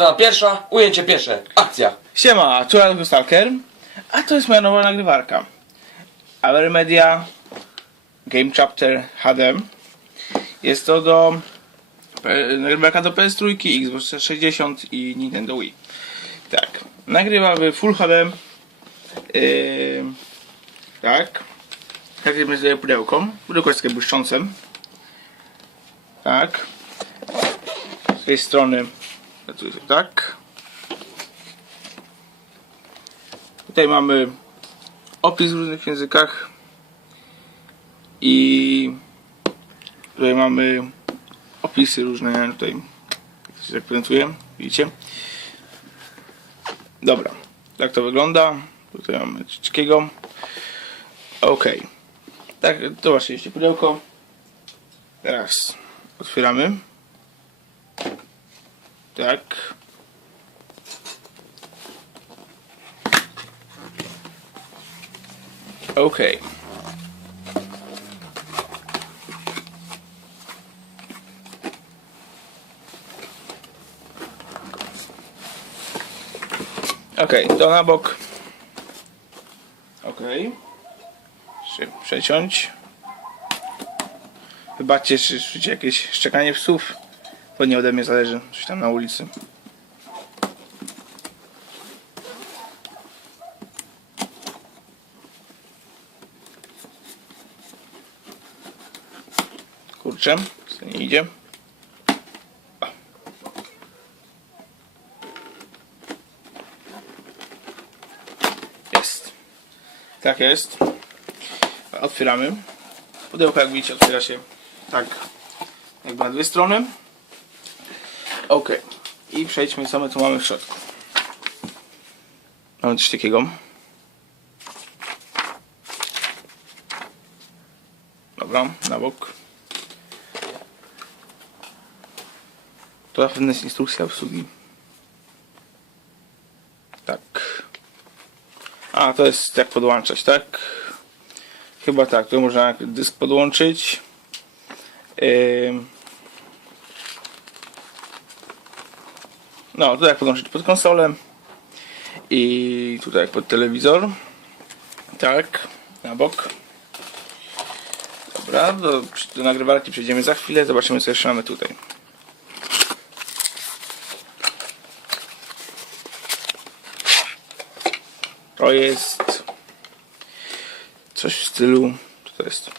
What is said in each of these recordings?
Strona pierwsza, ujęcie pierwsze. Akcja. Siema, tu Radko Stalker, a to jest moja nowa nagrywarka. Aver Media Game Chapter HD. Jest to do nagrywarka do PS3, Xbox 360 i Nintendo Wii. Tak, nagrywa w Full HD. Yy, tak. Tak reprezentuje pudełko. Pudełko jest błyszczące. Tak. Z tej strony tak. Tutaj mamy opis w różnych językach i tutaj mamy opisy różne, ja tutaj się tak prezentuję, widzicie? Dobra, tak to wygląda. Tutaj mamy takiego. Ok. Tak, to właśnie jest pudełko. Teraz otwieramy. Tak. Okay. Okej, to na bok. Okej. Jeszcze przeciąć. Wybaczcie, czy słyszycie jakieś szczekanie psów. To nie ode mnie zależy. Coś tam na ulicy. Kurczę, co nie idzie. Jest. Tak jest. Otwieramy. Pudełko, jak widzicie, otwiera się tak jakby na dwie strony. Ok. I przejdźmy, co my tu mamy w środku. Mamy coś takiego. Dobra, na bok. To na pewno jest instrukcja obsługi. Tak. A, to jest jak podłączać, tak? Chyba tak, tu można dysk podłączyć. Ym. No, tutaj jak podłączyć pod konsolę. I tutaj pod telewizor. Tak, na bok. Dobra, do, do nagrywarki przejdziemy za chwilę. Zobaczymy co jeszcze mamy tutaj. To jest coś w stylu. Co to jest?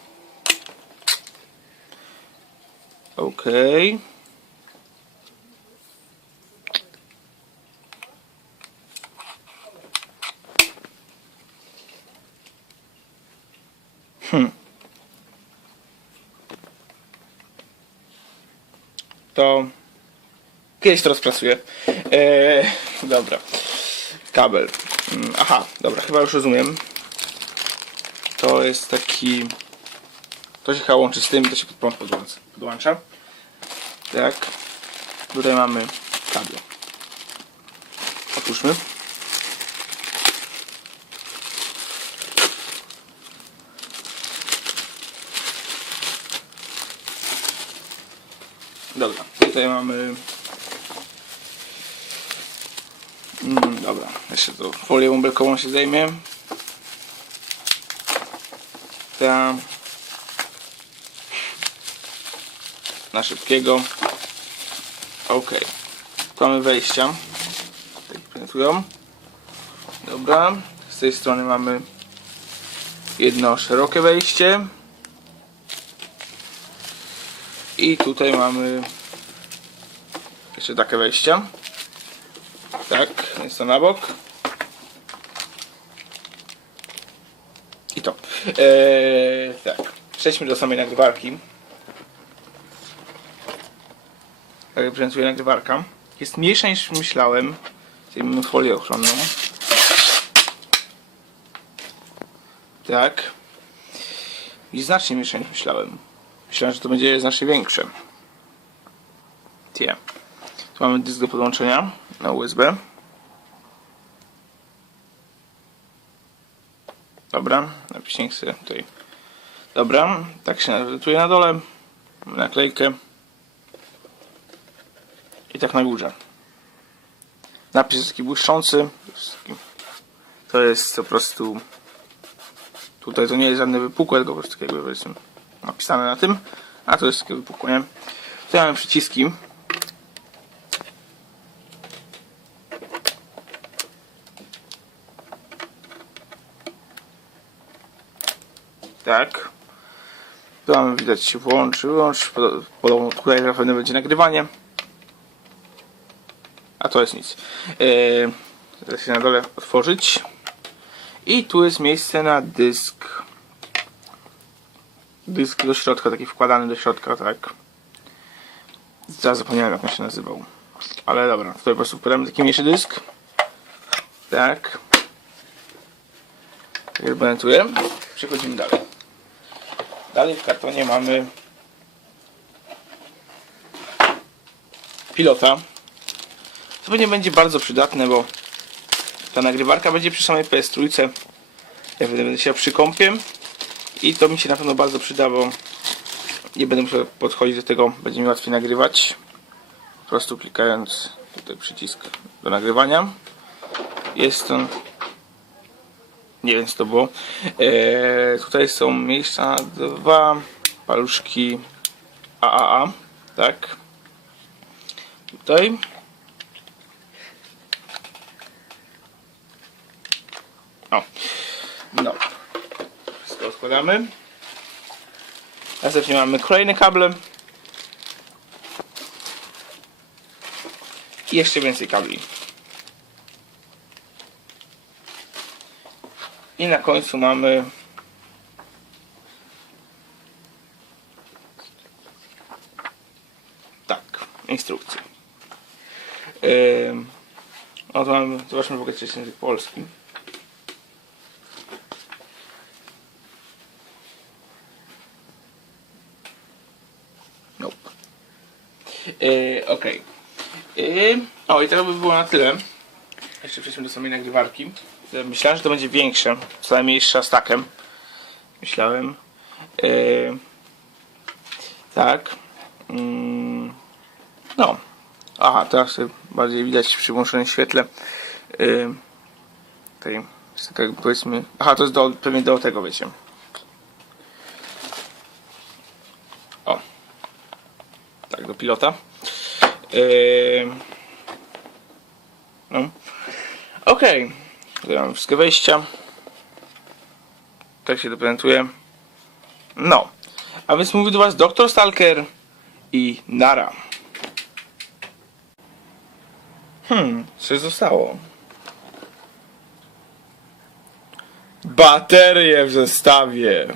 Okej. Hmm. To kiedyś to rozprasuję. Eee, dobra. Kabel. Mm, Aha, dobra, chyba już rozumiem. To jest taki. To się chyba łączy z tym, to się pod prąd podłącza. podłącza. Tak. Tutaj mamy kabel. Otwórzmy. Dobra, tutaj mamy. Mm, dobra, jeszcze to folię bąbelkową się zdejmie. Ta na szybkiego. Ok. Tu mamy wejścia. Tak prezentują. Dobra. Z tej strony mamy jedno szerokie wejście. I tutaj mamy jeszcze takie wejścia. Tak, jest to na bok. I to. Eee, tak. Przejdźmy do samej nagrywarki. Tak prezentuje nagrywarka. Jest mniejsza niż myślałem. Tutaj mamy folię ochronną. Tak. I znacznie mniejsza niż myślałem. Myślałem, że to będzie znacznie większe. Tie. Tu mamy dysk do podłączenia na USB. Dobra, napiśnię sobie tutaj. Dobra, tak się prezentuje na dole. Naklejkę. I tak na górze. Napis jest taki błyszczący. To jest po prostu. Tutaj to nie jest żadne wypukłe, tylko po prostu jakby powiedzmy napisane na tym. A to jest takie wypukłe, nie? Tutaj mamy przyciski. Tak. Tu mamy widać włącz, wyłącz. Pod- Podobno tutaj zapewne będzie nagrywanie. A to jest nic. Yy, się na dole otworzyć. I tu jest miejsce na dysk. Dysk do środka, taki wkładany do środka, tak. Zaraz zapomniałem jak on się nazywał. Ale dobra, tutaj po prostu wkładamy taki mniejszy dysk. Tak. Tak jak prezentuję. Przechodzimy dalej. Dalej w kartonie mamy pilota. To pewnie będzie bardzo przydatne, bo ta nagrywarka będzie przy samej PS3. Ja będę się przy kąpie i to mi się na pewno bardzo przyda, bo nie będę musiał podchodzić do tego, będzie mi łatwiej nagrywać. Po prostu klikając tutaj przycisk do nagrywania. Jest on. Nie wiem co to było. Eee, tutaj są miejsca dwa paluszki AAA. Tak. Tutaj. O. No. Wszystko składamy. Następnie mamy kolejne kable. I jeszcze więcej kabli. I na końcu mamy tak, instrukcję. Yy, no to mamy, zobaczmy w ogóle czy jest język polski. Yy, Okej. Yy, o i to by było na tyle. Jeszcze przejdźmy do samej nagrywarki. Myślałem, że to będzie większe, co najmniej z stakiem. Myślałem. Yy, tak. Mm, no. Aha, teraz bardziej widać przy włączonym świetle. Yy, jest taka jakby powiedzmy. Aha, to jest do, pewnie do tego, wiecie. O. Tak, do pilota. Yy, no. Okej. Mamy wszystkie wejścia. Tak się to. No. A więc mówi do Was Dr. Stalker i Nara. Hmm, coś zostało. Baterie w zestawie.